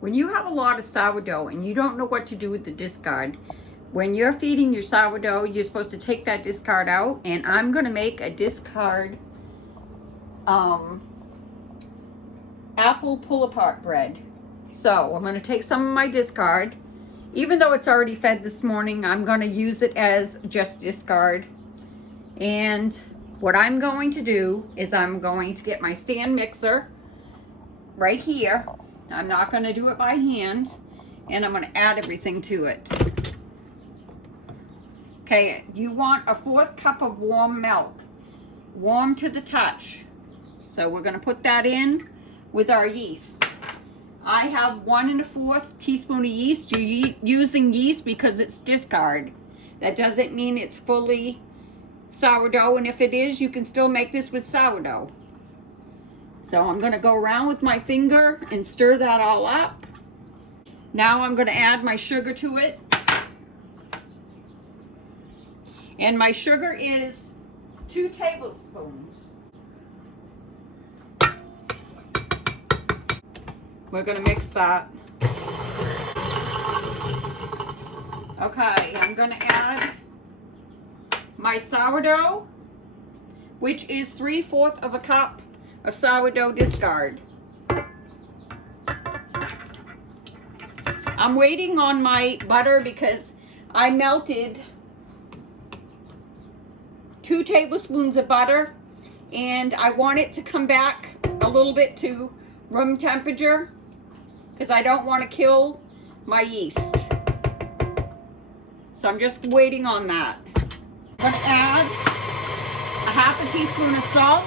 When you have a lot of sourdough and you don't know what to do with the discard, when you're feeding your sourdough, you're supposed to take that discard out, and I'm going to make a discard apple pull-apart bread. So I'm going to take some of my discard. Even though it's already fed this morning, I'm going to use it as just discard. And what I'm going to do is I'm going to get my stand mixer right here. I'm not going to do it by hand, and I'm going to add everything to it. Okay, you want a 1/4 cup of warm milk, warm to the touch. So we're going to put that in with our yeast. I have 1 1/4 teaspoon of yeast. You're using yeast because it's discard. That doesn't mean it's fully sourdough, and if it is, you can still make this with sourdough. So I'm going to go around with my finger and stir that all up. Now I'm going to add my sugar to it. And my sugar is 2 tablespoons. We're going to mix that. Okay, I'm going to add my sourdough, which is 3/4 of a cup of sourdough discard. I'm waiting on my butter because I melted 2 tablespoons of butter, and I want it to come back a little bit to room temperature because I don't want to kill my yeast. So I'm just waiting on that. I'm going to add a 1/2 teaspoon of salt.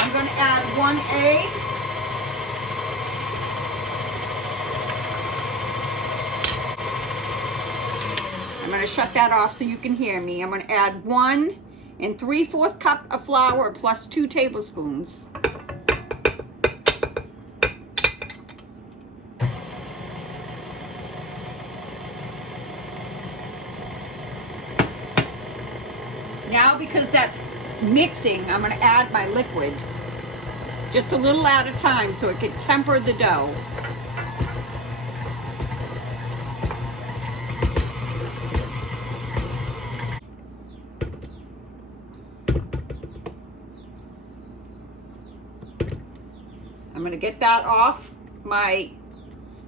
I'm going to add 1 egg. I'm going to shut that off so you can hear me. I'm going to add 1 3/4 cup of flour plus 2 tablespoons. Now, because that's mixing, I'm going to add my liquid. Just a little at a time so it can temper the dough. I'm going to get that off my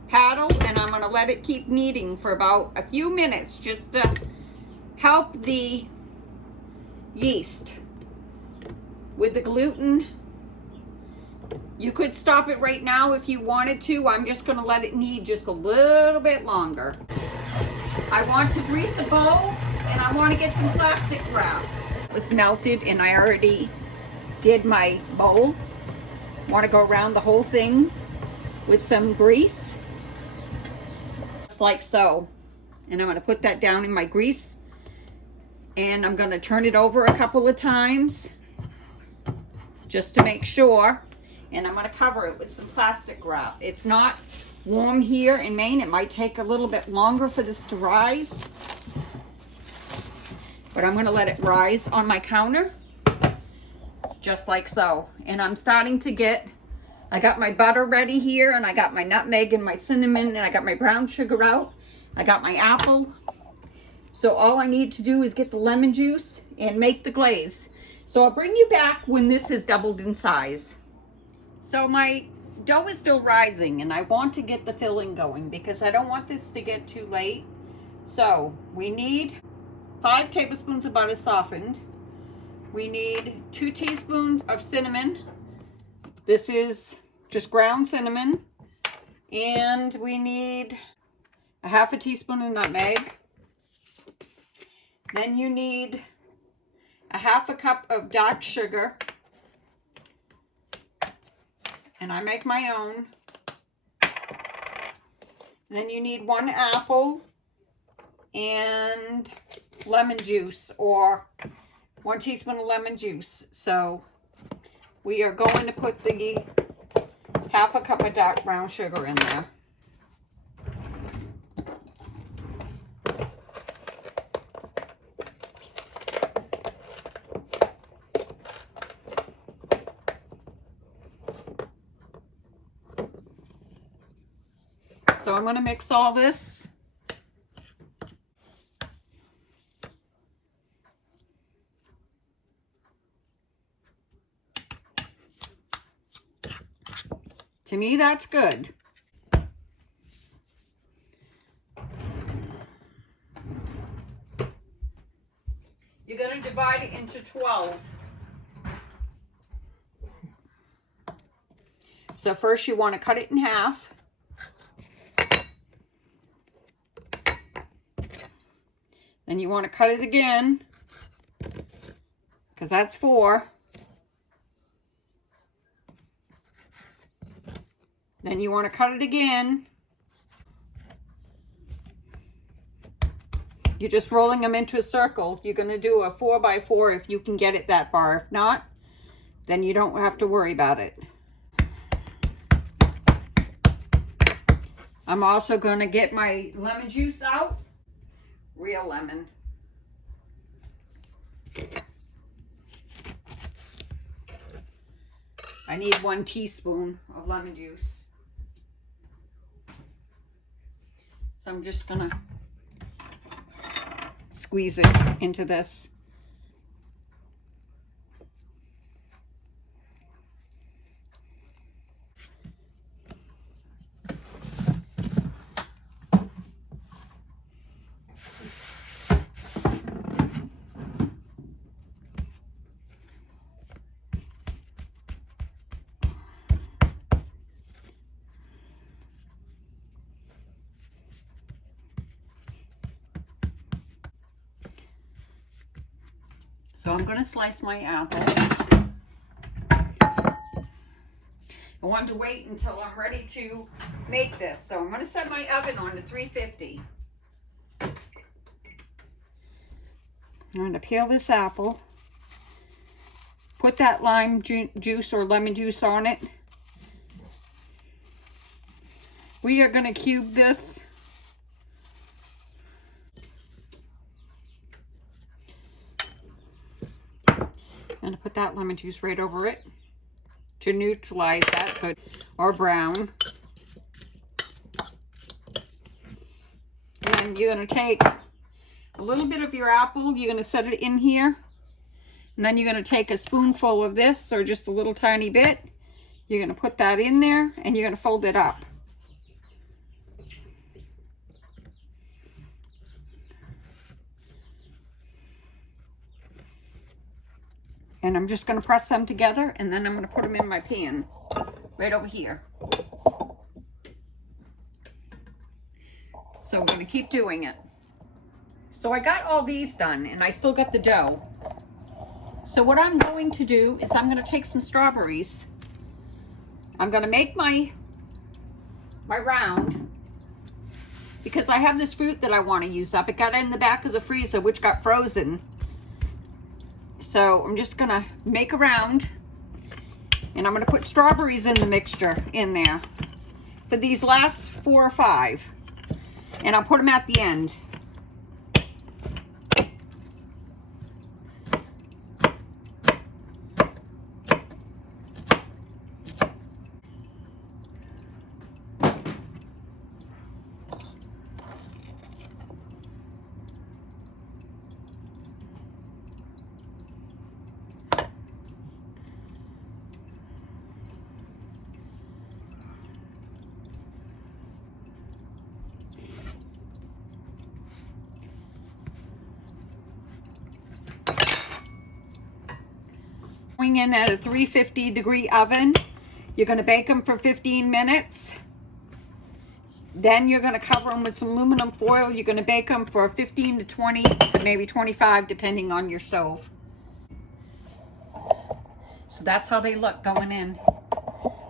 paddle, and I'm going to let it keep kneading for about a few minutes just to help the yeast with the gluten. You could stop it right now if you wanted to. I'm just going to let it knead just a little bit longer. I want to grease a bowl, and I want to get some plastic wrap. It was melted, and I already did my bowl. Want to go around the whole thing with some grease, just like so. And I'm going to put that down in my grease, and I'm going to turn it over a couple of times just to make sure. And I'm going to cover it with some plastic wrap. It's not warm here in Maine. It might take a little bit longer for this to rise, but I'm going to let it rise on my counter just like so. And I'm starting to get, I got my butter ready here, and I got my nutmeg and my cinnamon, and I got my brown sugar out. I got my apple. So all I need to do is get the lemon juice and make the glaze. So I'll bring you back when this has doubled in size. So my dough is still rising, and I want to get the filling going because I don't want this to get too late. So we need 5 tablespoons of butter softened. We need 2 teaspoons of cinnamon. This is just ground cinnamon. And we need a 1/2 teaspoon of nutmeg. Then you need a 1/2 cup of dark sugar. And I make my own. Then you need 1 apple and lemon juice, or 1 teaspoon of lemon juice. So we are going to put the 1/2 cup of dark brown sugar in there. So I'm going to mix all this. To me, that's good. You're going to divide it into 12. So first you want to cut it in half. Then you want to cut it again, because that's 4. Then you want to cut it again. You're just rolling them into a circle. You're going to do a 4 by 4 if you can get it that far. If not, then you don't have to worry about it. I'm also going to get my lemon juice out. Real lemon. I need 1 teaspoon of lemon juice. So I'm just going to squeeze it into this. So I'm going to slice my apple. I wanted to wait until I'm ready to make this. So I'm going to set my oven on to 350. I'm going to peel this apple. Put that lime juice or lemon juice on it. We are going to cube this. I'm going to put that lemon juice right over it to neutralize that, or brown. And you're going to take a little bit of your apple, you're going to set it in here. And then you're going to take a spoonful of this, or just a little tiny bit. You're going to put that in there, and you're going to fold it up. And I'm just going to press them together, and then I'm going to put them in my pan right over here. So I'm going to keep doing it. So I got all these done, and I still got the dough. So what I'm going to do is I'm going to take some strawberries. I'm going to make my round, because I have this fruit that I want to use up. It got in the back of the freezer, which got frozen. So I'm just going to make a round, and I'm going to put strawberries in the mixture in there for these last 4 or 5, and I'll put them at the end. Going in at a 350 degree oven. You're going to bake them for 15 minutes. Then you're going to cover them with some aluminum foil. You're going to bake them for 15 to 20 to maybe 25, depending on your stove. So that's how they look going in.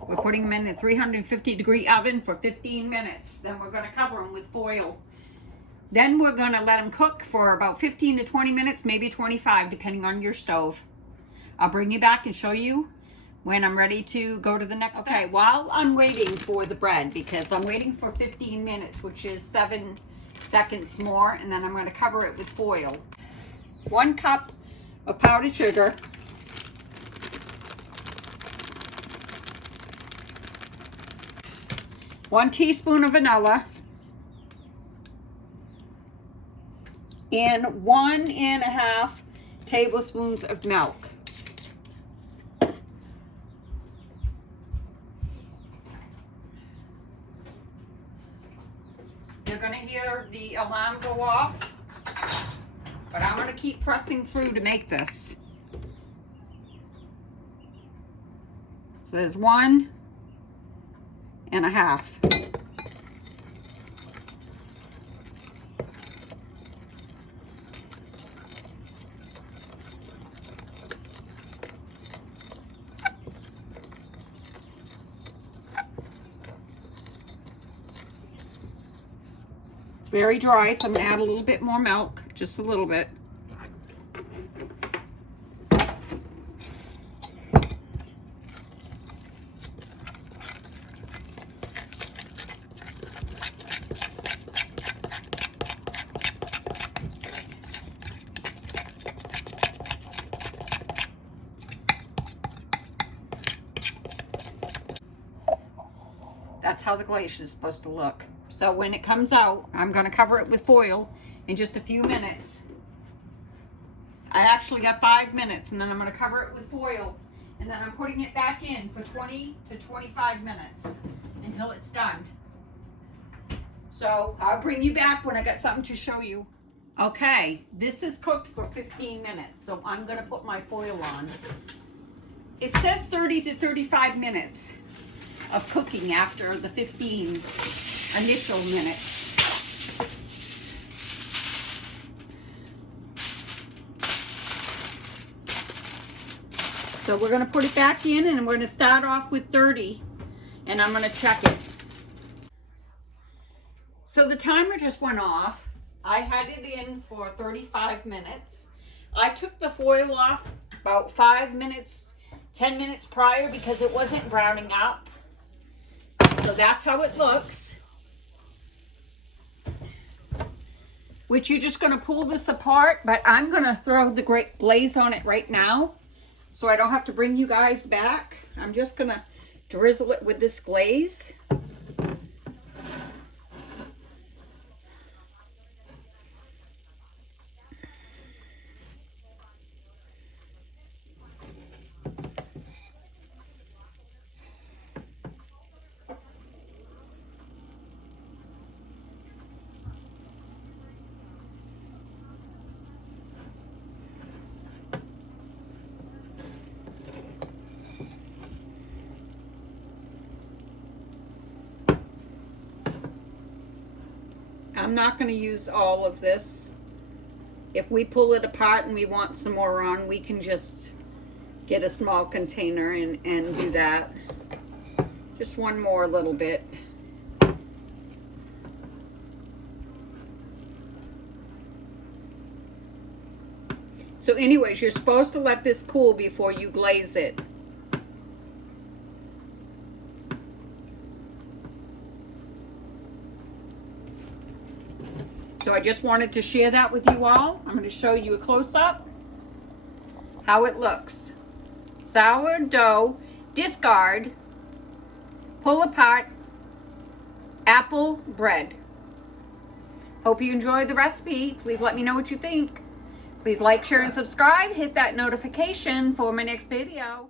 We're putting them in a 350 degree oven for 15 minutes. Then we're going to cover them with foil. Then we're going to let them cook for about 15 to 20 minutes, maybe 25, depending on your stove. I'll bring you back and show you when I'm ready to go to the next step. Okay, while I'm waiting for the bread, because I'm waiting for 15 minutes, which is 7 seconds more, and then I'm going to cover it with foil. 1 cup of powdered sugar. 1 teaspoon of vanilla, and 1.5 tablespoons of milk. You're going to hear the alarm go off, but I'm going to keep pressing through to make this. So there's 1.5. It's very dry, so I'm going to add a little bit more milk, just a little bit. That's how the glaze is supposed to look. So when it comes out, I'm going to cover it with foil in just a few minutes. I actually got 5 minutes, and then I'm going to cover it with foil, and then I'm putting it back in for 20 to 25 minutes until it's done. So I'll bring you back when I got something to show you. Okay, this is cooked for 15 minutes, so I'm going to put my foil on. It says 30 to 35 minutes of cooking after the 15 initial minutes. So we're going to put it back in, and we're going to start off with 30, and I'm going to check it. So the timer just went off. I had it in for 35 minutes. I took the foil off about 5 minutes, 10 minutes prior because it wasn't browning up. So that's how it looks. Which you're just going to pull this apart, but I'm going to throw the glaze on it right now so I don't have to bring you guys back. I'm just going to drizzle it with this glaze. I'm not going to use all of this. If we pull it apart and we want some more on, we can just get a small container and do that. Just one more little bit. So anyways, you're supposed to let this cool before you glaze it. So I just wanted to share that with you all. I'm going to show you a close-up how it looks. Sourdough, discard, pull apart, apple bread. Hope you enjoyed the recipe. Please let me know what you think. Please like, share, and subscribe. Hit that notification for my next video.